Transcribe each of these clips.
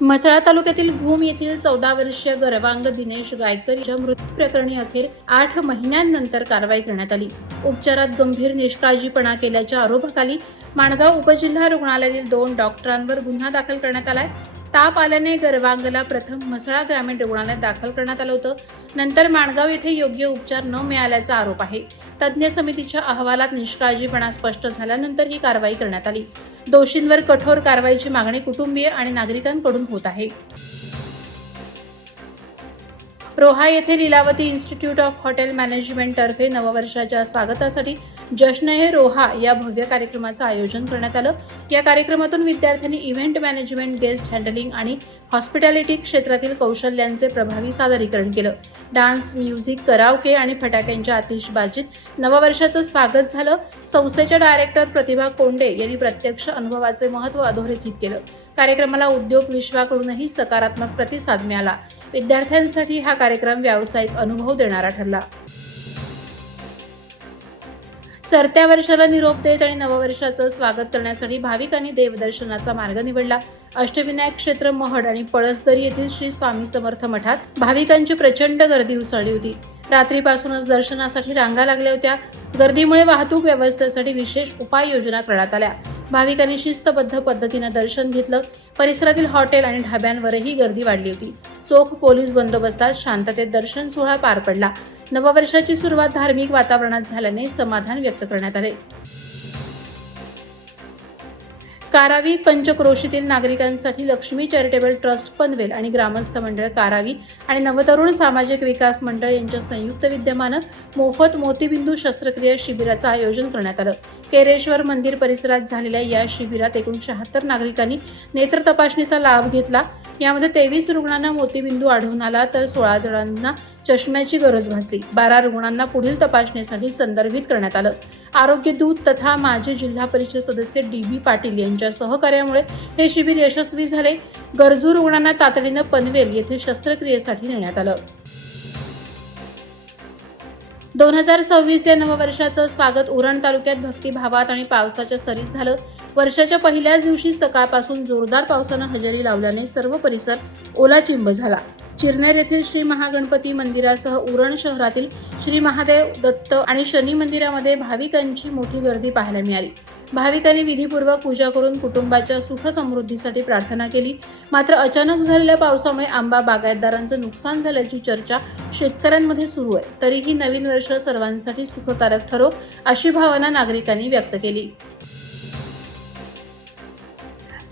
म्हसळा तालुक्यातील भूम येथील 14 वर्षीय गर्भांग दिनेश गायकर यांच्या मृत्यू प्रकरणी अखेर 8 महिन्यांनंतर कारवाई करण्यात आली. उपचारात गंभीर निष्काळजीपणा केल्याच्या आरोपाखाली माणगाव उपजिल्हा रुग्णालयातील 2 डॉक्टरांवर गुन्हा दाखल करण्यात आलाय. ताप आल्याने गर्भांगला प्रथम म्हसळा ग्रामीण रुग्णालयात दाखल करण्यात आलं होतं. नंतर माणगाव येथे योग्य उपचार न मिळाल्याचा आरोप आहे. तज्ज्ञ समितीच्या अहवालात निष्काळजीपणा स्पष्ट झाल्यानंतर ही कारवाई करण्यात आली. दोषींवर कठोर कारवाईची मागणी कुटुंबीय आणि नागरिकांकडून होत आहे. रोहा येथे Lilavati institute of hotel management तर्फे नववर्षाच्या स्वागतासाठी जश्न ए रोहा या भव्य कार्यक्रमाचं आयोजन करण्यात आलं. या कार्यक्रमातून विद्यार्थ्यांनी इव्हेंट मॅनेजमेंट, गेस्ट हँडलिंग आणि हॉस्पिटॅलिटी क्षेत्रातील कौशल्यांचे प्रभावी सादरीकरण केलं. डान्स, म्युझिक, कराओके आणि फटाक्यांच्या आतिषबाजीत नववर्षाचं स्वागत झालं. संस्थेच्या डायरेक्टर प्रतिभा कोंडे यांनी प्रत्यक्ष अनुभवाचे महत्त्व अधोरेखित केलं. कार्यक्रमाला उद्योग विश्वाकडूनही सकारात्मक प्रतिसाद मिळाला. विद्यार्थ्यांसाठी हा कार्यक्रम व्यावसायिक अनुभव देणारा ठरला. सरत्या वर्षाला निरोप देत आणि नववर्षाचं स्वागत करण्यासाठी भाविकांनी देवदर्शनाचा मार्ग निवडला. अष्टविनायक क्षेत्र महड आणि पळसदरी येथील श्री स्वामी समर्थ मठात भाविकांची प्रचंड गर्दी उसळली होती. रात्रीपासूनच दर्शनासाठी रांगा लागल्या होत्या. गर्दीमुळे वाहतूक व्यवस्थेसाठी विशेष उपाययोजना करण्यात आल्या. भाविकांनी शिस्तबद्ध पद्धतीने दर्शन घेतलं. परिसरातील हॉटेल आणि ढाब्यांवरही गर्दी वाढली होती. चोख पोलीस बंदोबस्तात शांततेत दर्शन सोहळा पार पडला. नववर्षाची सुरुवात धार्मिक वातावरणात झाल्याने समाधान व्यक्त करण्यात आले. कारावी पंचक्रोशीतील नागरिकांसाठी लक्ष्मी चॅरिटेबल ट्रस्ट पनवेल आणि ग्रामस्थ मंडळ कारावी आणि नवतरुण सामाजिक विकास मंडळ यांच्या संयुक्त विद्यमानं मोफत मोतीबिंदू शस्त्रक्रिया शिबिराचं आयोजन करण्यात आलं. केरेश्वर मंदिर परिसरात झालेल्या या शिबिरात एकूण 76 नागरिकांनी नेत्र तपासणीचा लाभ घेतला. यामध्ये 23 रुग्णांना मोतीबिंदू आढळून आला तर 16 जणांना चष्म्याची गरज भासली. 12 रुग्णांना पुढील तपासणीसाठी संदर्भित करण्यात आलं. आरोग्य दूत तथा माजी जिल्हा परिषद सदस्य DB पाटील यांच्या सहकार्यामुळे हे शिबिर यशस्वी झाले. गरजू रुग्णांना तातडीनं पनवेल येथे शस्त्रक्रियेसाठी नेण्यात आलं. 2026 या नववर्षाचं स्वागत उरण तालुक्यात भक्तिभावात आणि पावसाच्या सरीत झालं. वर्षाच्या पहिल्याच दिवशी सकाळपासून जोरदार पावसानं हजेरी लावल्याने सर्व परिसर ओलाचिंब झाला. चिरनेर येथील श्री महागणपती मंदिरासह उरण शहरातील श्री महादेव, दत्त आणि शनी मंदिरामध्ये भाविकांची मोठी गर्दी पाहायला मिळाली. भाविकांनी विधीपूर्वक पूजा करून कुटुंबाच्या सुख समृद्धीसाठी प्रार्थना केली. मात्र अचानक झालेल्या पावसामुळे आंबा बागायतदारांचं नुकसान झाल्याची चर्चा शेतकऱ्यांमध्ये सुरू आहे. तरीही नवीन वर्ष सर्वांसाठी सुखकारक ठरो अशी भावना नागरिकांनी व्यक्त केली.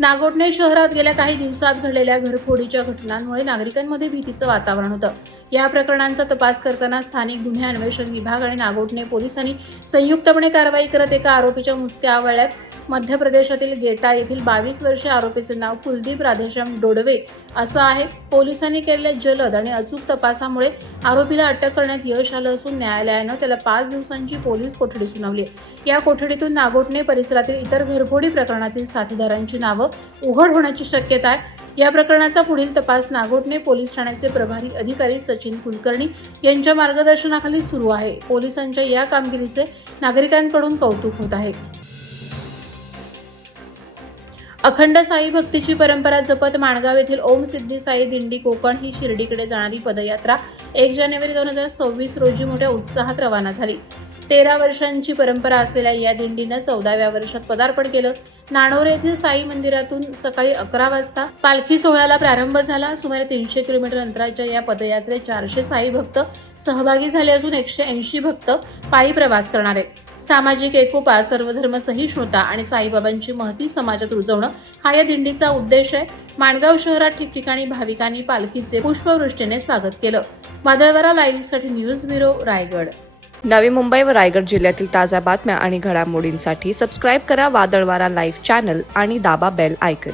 नागोठणे शहरात गेल्या काही दिवसात घडलेल्या घरफोडीच्या घटनांमुळे नागरिकांमध्ये भीतीचं वातावरण होतं. या प्रकरणांचा तपास करताना स्थानिक गुन्हे अन्वेषण विभाग आणि नागोठणे पोलिसांनी संयुक्तपणे कारवाई करत एका आरोपीच्या मुसक्या आवळल्यात. मध्य प्रदेशातील गेटा येथील 22 वर्षीय आरोपीचे नाव कुलदीप राधेश्याम डोडवे असं आहे. पोलिसांनी केलेल्या जलद आणि अचूक तपासामुळे आरोपीला अटक करण्यात यश आलं असून न्यायालयानं त्याला 5 दिवसांची पोलीस कोठडी सुनावली. या कोठडीतून नागोठणे परिसरातील इतर घरफोडी प्रकरणातील साथीदारांची नावं उघड होण्याची शक्यता आहे. या प्रकरणाचा पुढील तपास नागोठणे पोलीस ठाण्याचे प्रभारी अधिकारी सचिन कुलकर्णी यांच्या मार्गदर्शनाखाली सुरू आहे. पोलिसांच्या या कामगिरीचे नागरिकांकडून कौतुक होत आहे. अखंड साई भक्तीची परंपरा जपत माणगाव येथील ओम सिद्धी साई दिंडी कोकण ही शिर्डीकडे जाणारी पदयात्रा 1 जानेवारी 2026 रोजी मोठ्या उत्साहात रवाना झाली. 13 वर्षांची परंपरा असलेल्या या दिंडीनं 14व्या वर्षात पदार्पण केलं. नाणोरे येथील साई मंदिरातून सकाळी 11 वाजता पालखी सोहळ्याला प्रारंभ झाला. सुमारे 300 किलोमीटर अंतराच्या या पदयात्रेत 400 साई भक्त सहभागी झाले असून 180 भक्त पायी प्रवास करणार आहेत. सामाजिक एकोपा, सर्वधर्म सहिष्णुता आणि साईबाबांची महती समाजात रुजवणं हा या दिंडीचा उद्देश आहे. माणगाव शहरात ठिकठिकाणी भाविकांनी पालखीचे पुष्पवृष्टीने स्वागत केलं. वादळवारा लाईव्हसाठी न्यूज ब्युरो, रायगड. नवी मुंबई व रायगड जिल्ह्यातील ताज्या बातम्या आणि घडामोडींसाठी सबस्क्राईब करा वादळवारा लाईव्ह चॅनल आणि दाबा बेल आयकॉन.